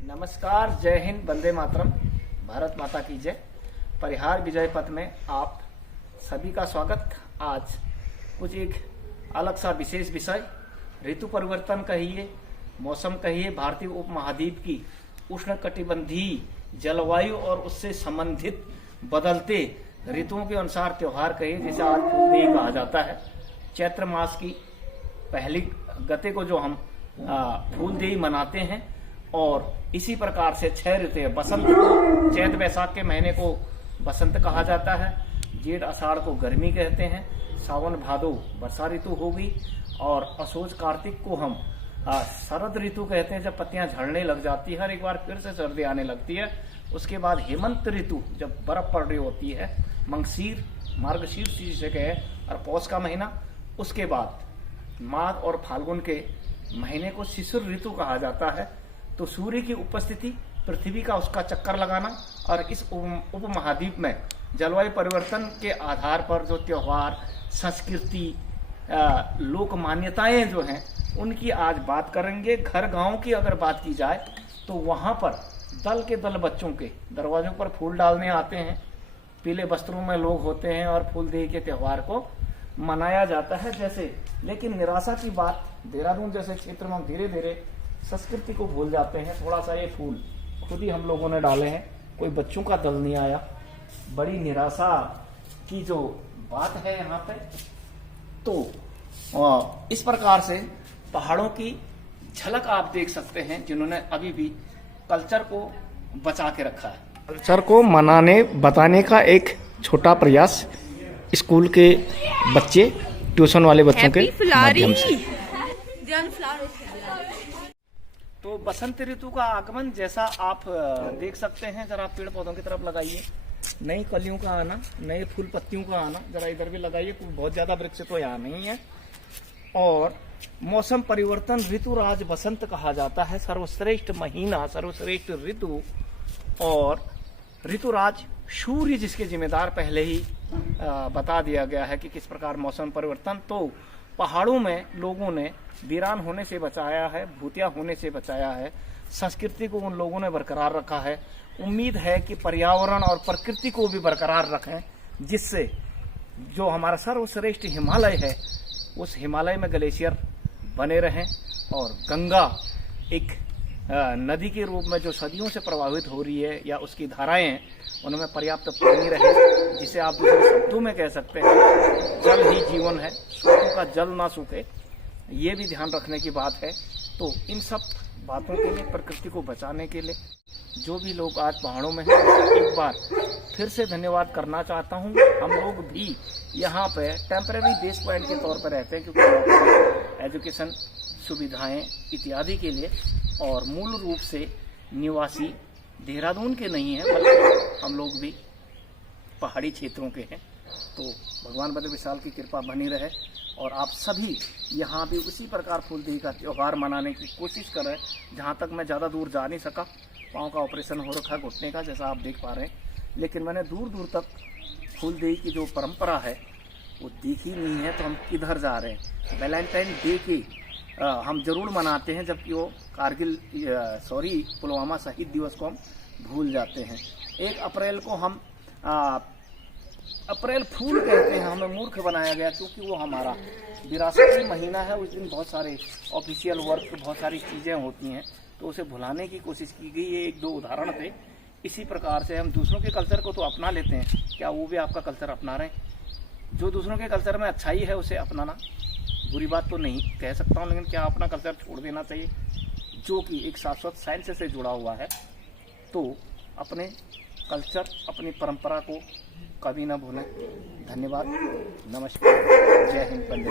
नमस्कार, जय हिंद, वंदे मातरम, भारत माता की जय। परिहार विजय पथ में आप सभी का स्वागत। आज कुछ एक अलग सा विशेष विषय, ऋतु परिवर्तन कहिए, मौसम कहिए, भारतीय उपमहाद्वीप की उष्णकटिबंधीय जलवायु और उससे संबंधित बदलते ऋतुओं के अनुसार त्योहार कहिए, जिसे आज फूलदेई कहा जाता है। चैत्र मास की पहली गते को जो हम फूलदेई मनाते हैं, और इसी प्रकार से 6 ऋतु, बसंत को, चैत वैशाख के महीने को बसंत कहा जाता है, जेठ आषाढ़ को गर्मी कहते हैं, सावन भादो वर्षा ऋतु होगी, और असोज कार्तिक को हम शरद ऋतु कहते हैं, जब पत्तियां झड़ने लग जाती है और एक बार फिर से सर्दी आने लगती है। उसके बाद हेमंत ऋतु, जब बर्फ पड़ रही होती है, मंगशीर, मार्गशीर्ष जिसे कहे, और पौष का महीना। उसके बाद माघ और फाल्गुन के महीने को शिशिर ऋतु कहा जाता है। तो सूर्य की उपस्थिति, पृथ्वी का उसका चक्कर लगाना, और इस उपमहाद्वीप में जलवायु परिवर्तन के आधार पर जो त्योहार, संस्कृति, लोक मान्यताएं जो हैं, उनकी आज बात करेंगे। घर गांव की अगर बात की जाए तो वहां पर दल के दल बच्चों के दरवाजों पर फूल डालने आते हैं, पीले वस्त्रों में लोग होते हैं, और फूलदेई के त्योहार को मनाया जाता है। जैसे लेकिन निराशा की बात, देहरादून जैसे क्षेत्र में हम धीरे धीरे संस्कृति को भूल जाते हैं। थोड़ा सा ये फूल खुद ही हम लोगों ने डाले हैं, कोई बच्चों का दल नहीं आया। बड़ी निराशा की जो बात है यहाँ पे। तो इस प्रकार से पहाड़ों की झलक आप देख सकते हैं, जिन्होंने अभी भी कल्चर को बचा के रखा है। कल्चर को मनाने बताने का एक छोटा प्रयास स्कूल के बच्चे, ट्यूशन वाले बच्चों के माध्यम से। तो बसंत ऋतु का आगमन जैसा आप देख सकते हैं, जरा पेड़ पौधों की तरफ लगाइए, नई कलियों का आना, नए फूल पत्तियों का आना, जरा इधर भी लगाइए। बहुत ज्यादा वृक्ष तो यहाँ नहीं है। और मौसम परिवर्तन, ऋतुराज बसंत कहा जाता है, सर्वश्रेष्ठ महीना, सर्वश्रेष्ठ ऋतु। और ऋतुराज सूर्य, जिसके जिम्मेदार पहले ही बता दिया गया है कि किस प्रकार मौसम परिवर्तन। तो पहाड़ों में लोगों ने वीरान होने से बचाया है, भूतिया होने से बचाया है, संस्कृति को उन लोगों ने बरकरार रखा है। उम्मीद है कि पर्यावरण और प्रकृति को भी बरकरार रखें, जिससे जो हमारा सर्वश्रेष्ठ हिमालय है, उस हिमालय में ग्लेशियर बने रहें, और गंगा एक नदी के रूप में जो सदियों से प्रभावित हो रही है, या उसकी धाराएं, उनमें पर्याप्त पानी रहे, जिसे आप दूसरे शब्दों में कह सकते हैं जल ही जीवन है, स्रोतों का जल ना सूखे, ये भी ध्यान रखने की बात है। तो इन सब बातों के लिए, प्रकृति को बचाने के लिए जो भी लोग आज पहाड़ों में हैं, एक बार फिर से धन्यवाद करना चाहता हूँ। हम लोग भी यहाँ पे टेम्परेरी बेस पॉइंट के तौर पर रहते हैं, क्योंकि एजुकेशन सुविधाएं इत्यादि के लिए, और मूल रूप से निवासी देहरादून के नहीं है, बल्कि हम लोग भी पहाड़ी क्षेत्रों के हैं। तो भगवान बद्र विशाल की कृपा बनी रहे, और आप सभी यहाँ भी उसी प्रकार फूलदेई का त्योहार मनाने की कोशिश करें। जहाँ तक मैं ज़्यादा दूर जा नहीं सका, पाँव का ऑपरेशन हो रखा है घुटने का, जैसा आप देख पा रहे हैं, लेकिन मैंने दूर दूर तक फूलदेई की जो परंपरा है वो देखी नहीं है। तो हम किधर जा रहे हैं? वैलेंटाइन डे के हम जरूर मनाते हैं, जबकि वो पुलवामा शहीद दिवस को हम भूल जाते हैं। 1 अप्रैल को हम अप्रैल फूल कहते हैं, हमें मूर्ख बनाया गया, क्योंकि वो हमारा विरासती महीना है। उस दिन बहुत सारे ऑफिशियल वर्क, बहुत सारी चीज़ें होती हैं, तो उसे भुलाने की कोशिश की गई। ये 1-2 उदाहरण थे। इसी प्रकार से हम दूसरों के कल्चर को तो अपना लेते हैं, क्या वो भी आपका कल्चर अपना रहे हैं? जो दूसरों के कल्चर में अच्छाई है उसे अपनाना बुरी बात तो नहीं कह सकता हूँ, लेकिन क्या अपना कल्चर छोड़ देना चाहिए, जो कि एक शाश्वत साइंस से जुड़ा हुआ है। तो अपने कल्चर, अपनी परंपरा को कभी ना भूलें। धन्यवाद, नमस्कार, जय हिंद, वंदे।